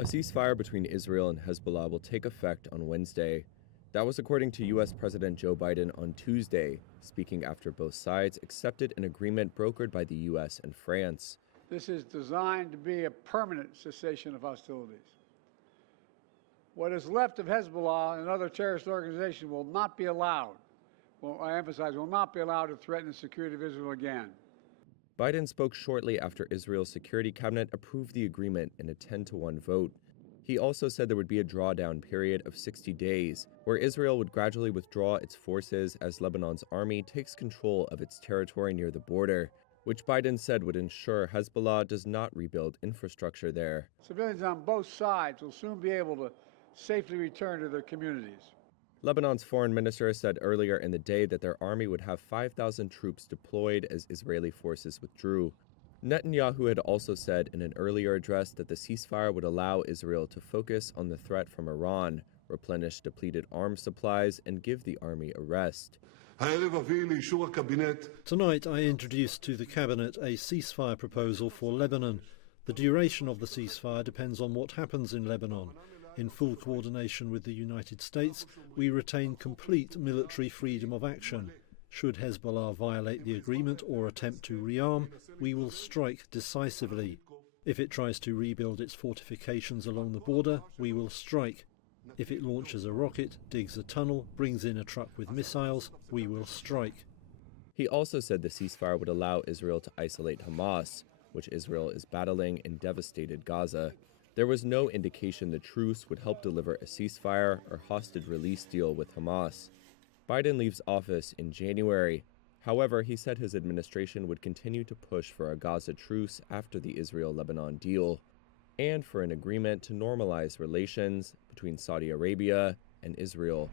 A ceasefire between Israel and Hezbollah will take effect on Wednesday. That was according to U.S. President Joe Biden on Tuesday, speaking after both sides accepted an agreement brokered by the U.S. and France. This is designed to be a permanent cessation of hostilities. What is left of Hezbollah and other terrorist organizations will not be allowed, I emphasize, will not be allowed to threaten the security of Israel again. Biden spoke shortly after Israel's security cabinet approved the agreement in a 10-1 vote. He also said there would be a drawdown period of 60 days, where Israel would gradually withdraw its forces as Lebanon's army takes control of its territory near the border, which Biden said would ensure Hezbollah does not rebuild infrastructure there. Civilians on both sides will soon be able to safely return to their communities. Lebanon's foreign minister said earlier in the day that their army would have 5,000 troops deployed as Israeli forces withdrew. Netanyahu had also said in an earlier address that the ceasefire would allow Israel to focus on the threat from Iran, replenish depleted arms supplies, and give the army a rest. Tonight I introduced to the cabinet a ceasefire proposal for Lebanon. The duration of the ceasefire depends on what happens in Lebanon. In full coordination with the United States, we retain complete military freedom of action. Should Hezbollah violate the agreement or attempt to rearm, we will strike decisively. If it tries to rebuild its fortifications along the border, we will strike. If it launches a rocket, digs a tunnel, brings in a truck with missiles, we will strike. He also said the ceasefire would allow Israel to isolate Hamas, which Israel is battling in devastated Gaza. There was no indication the truce would help deliver a ceasefire or hostage release deal with Hamas. Biden leaves office in January. However, he said his administration would continue to push for a Gaza truce after the Israel-Lebanon deal, and for an agreement to normalize relations between Saudi Arabia and Israel.